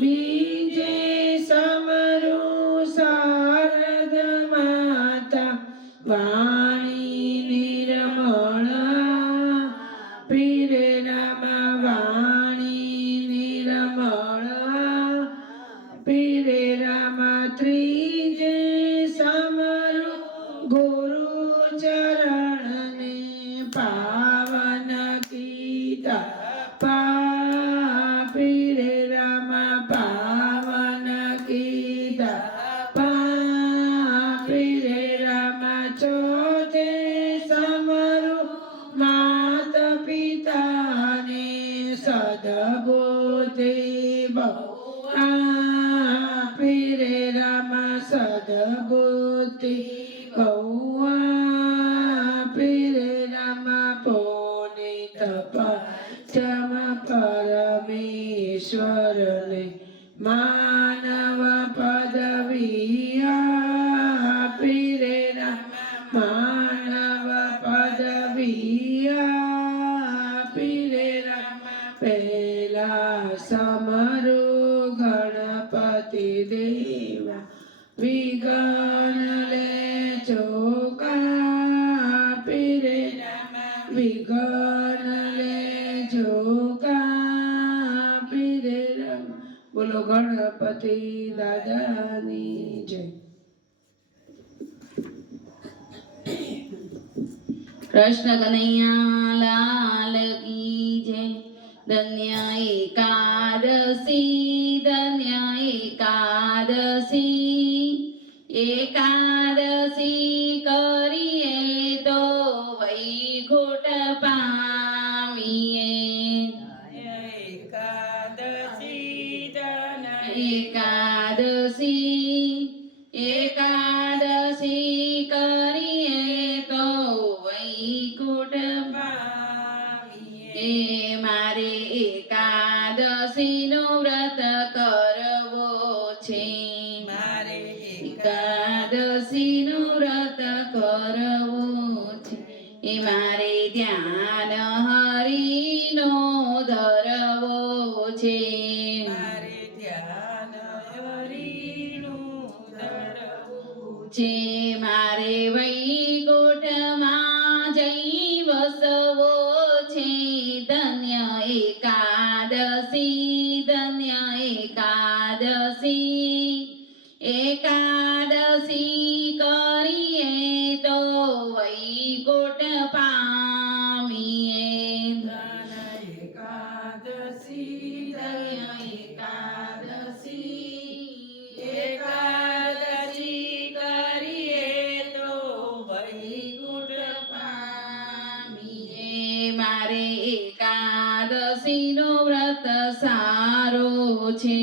બીજે સમરું શારદ માતા વાણી નિર્મળ પીરે રામ વાણી નિર્મળ પીરે રામ ત્રીજે સમરું ગુરુ ચરણ ને પાવન કીધા પીરે રામ પાવન કીધા પીરે રામ ચોથે સમરું માત પિતાને સદબુદ્ધિ બહુ પીરે રામ સદબુદ્ધિ બહુ પીરે રામ પુનિત પંચમ પરમેશ્વરને માનવ પદવી પીરે રામ માનવ પદવી પીરે રામ પહેલા સમરો ગણપતિ દેવા વિઘ્ન લે ચોકા પીરે રામ વિઘ્ન લે ચોકા પીરે રામ બોલો ગણપતિ દાદાની જય. કૃષ્ણ કનૈયા લાલ કી જય. ધન્ય એકાદશી ધન્ય એકાદશી એકાદશી કરીએ તો વૈકુંઠ પામીએ. એકાદશી એકાદશી કરીએ તો વૈકુંઠ પામીએ. મારે એકાદશીનો વ્રત કરવો છે. મારે એકાદશીનું વ્રત કરવું છે. એ મારે ધ્યાન હરિનો ધરવો છે. મારે ધ્યાન હરિનું ધરવું છે. મારે વૈકુંઠમાં જઈ વસવો છે. ધન્ય એકાદશી ધન્ય એકાદશી એકાદશી કરીએ તો વૈકુંઠ પામીએ. એકાદશી ધન્ય એકાદશી એકાદશી કરીએ તો વૈકુંઠ પામીએ. મારે એકાદશીનો વ્રત સારો છે.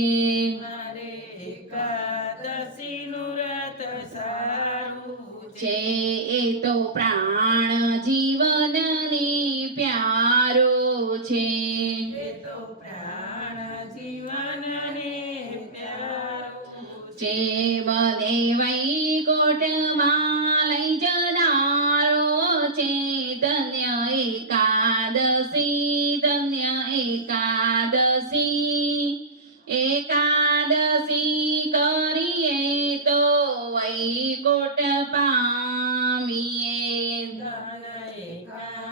મારે એકાદશીનું વ્રત સારું છે. એ તો પ્રાણ જીવનને પ્યારો છે. એ તો પ્રાણ જીવનને પ્યારો છે. મને વૈકુંઠમાં લઈ જનારો છે. ધન્ય એકાદશી ધન્ય એકાદશી એકાદશી કરીએ તો વૈકુંઠ પામીએ.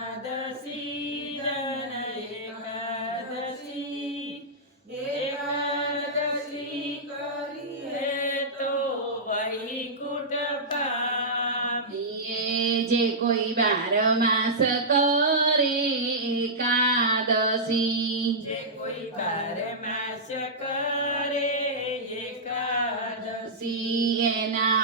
એકાદશી ધન એકાદશી એકાદશી કરીએ તો વૈકુંઠ પામીએ. જે કોઈ 12 માસ કરે એકાદશી જે કોઈ 12 માસ કરે એકાદશી એના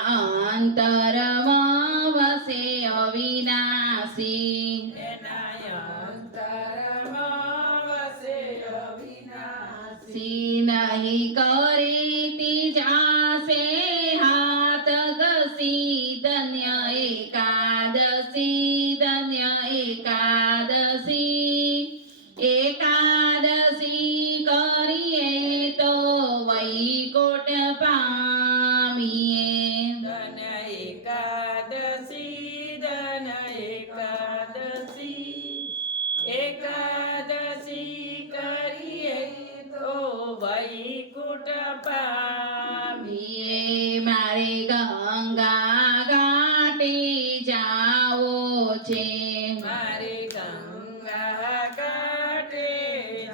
અંતરમાં વસે અવિનાશી. એના અંતરમાં વસે અવિનાશી. નહીં કરે તે જાશે હાથ ઘસી. ધન્ય એકાદશી ધન્ય એકાદશી એકાદશી કરીએ તો વૈકુંઠ પામીએ. ધન એકાદશી ધન એકાદશી એકાદશી કરીએ તો વૈકુંઠ પામીએ. મારે ગંગા ઘાટે જાવો છે. મારે ગંગા ઘાટે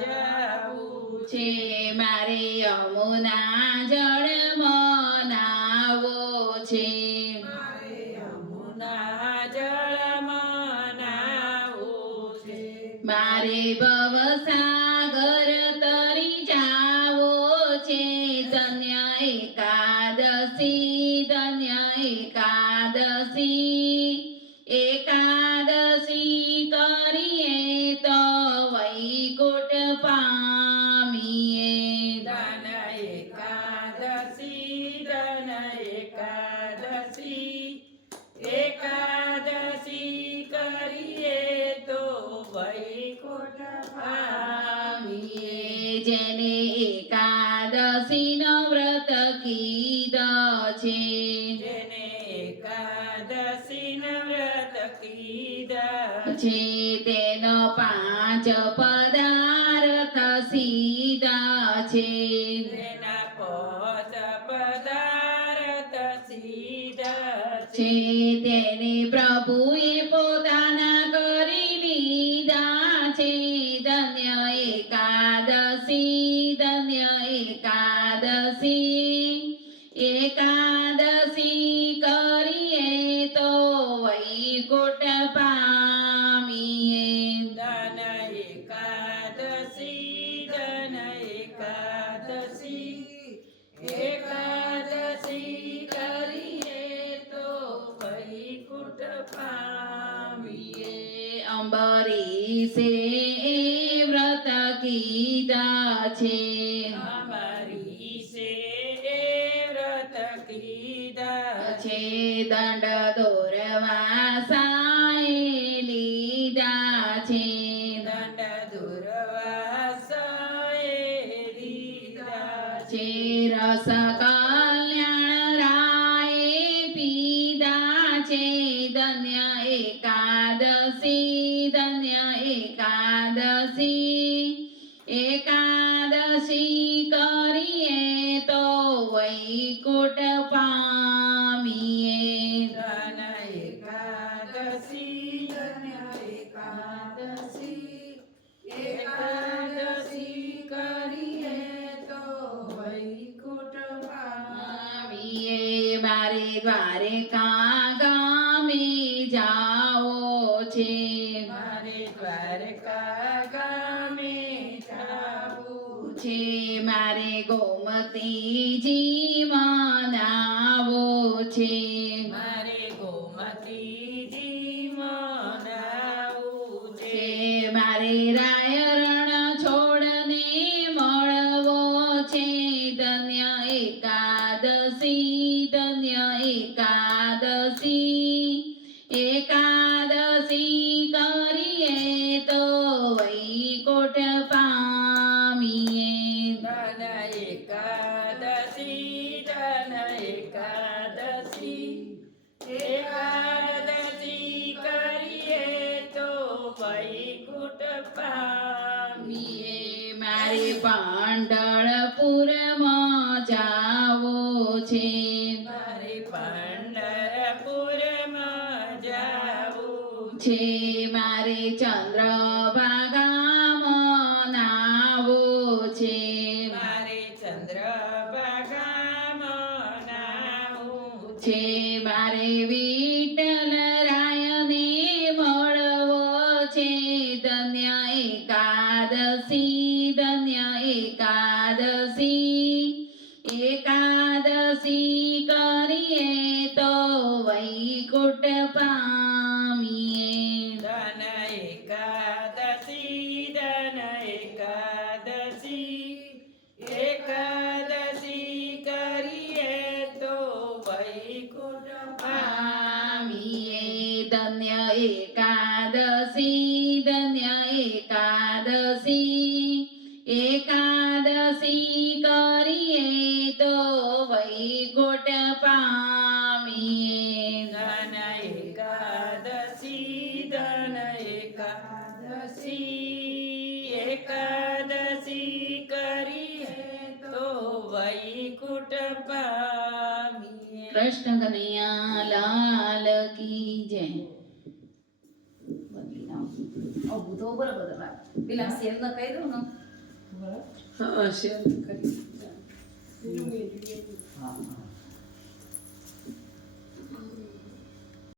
જાવું છે મારે યમુના જળમાં નાવો છે. મારે યમુના જળમાં નાવું છે. મારે ભવસાગર તરી જાવો છે. ધન્ય એકાદશી ધન્ય એકાદશી એકાદશી કરીએ તો વૈકુંઠ પામીએ. ધન એકાદશી ધન એકાદશી એકાદશી કરીએ તો વૈકુંઠ પામીએ. જેને એકાદશીનો વ્રત કીધો છે. જેને એકાદશીના વ્રત કીધા છે તેનો 5 પદાર્થ સીધા છે. તેના પોત પદાર્થ સીધા છે તેને પ્રભુએ પોતાના કરી લીધા છે. ધન્ય એકાદશી ધન્ય એકાદશી એકાદશી કરીએ તો વૈકુંઠ પામીએ. ધન એકાદશી ધન એકાદશી એકાદશી કરીએ તો વૈકુંઠ પામીએ. અંબરીશે એ વ્રત કીધા છે. અમારી સે વ્રત કીધા છે દંડ દોરવા સાએ લીધા છે. દંડ દુર્વાસાએ દીધા છે રસ કલ્યાણ રાયે પીધા છે. ધન્ય એકાદશી ધન્ય એકાદશી એકાદશી કરીએ તો વૈકુંઠ પામીએ. ધન એકાદશી ધન એકાદશી એકાદશી કરીએ તો વૈકુંઠ પામીએ. મારે દ્વારકા ગામે જાઓ છે. મારે દ્વારકા ગામે જાવું છે મારે ગોમતીજી મનાવો છે. મારે ગોમતીજી મનાવું છે છે. મારે રાયરણ છોડને મળવો છે. ધન્ય એકાદશી ધન્ય એકાદશી એકાદશી કરીએ તો વૈકુંઠ પામીએ. ધન એકાદશી ધન એકાદશી એકાદશી કરીએ તો વૈકુંઠ પામીએ. મારે પાંડળપુરમાં જાવો છે. મારે પંઢરપુરમાં જાવું છે મારે ચંદ્રભાગામાં નાવો છે. મારે ચંદ્રભાગામાં નાવું છે મારે વિઠ્ઠલ રાયને મળવો છે. ધન્ય એકાદશી ધન્ય એકાદશી એકાદશી કરીએ તો વૈકુંઠ પામીએ. ધન એકાદશી ધન એકાદશી એકાદશી કરીએ તો વૈકુંઠ પામીએ. ધન્ય એકાદશી ધન્ય એકાદશી એકાદશી કરીએ તો વૈકુંઠ પામીએ. ધન એકાદશી ધન એકાદશી એકાદશી કરીએ તો વૈ વૈકુંઠ પામીએ. કૃષ્ણ કનૈયા લાલ કી જય. પેલા શેર ન કહી દઉં ને હા શેર કરી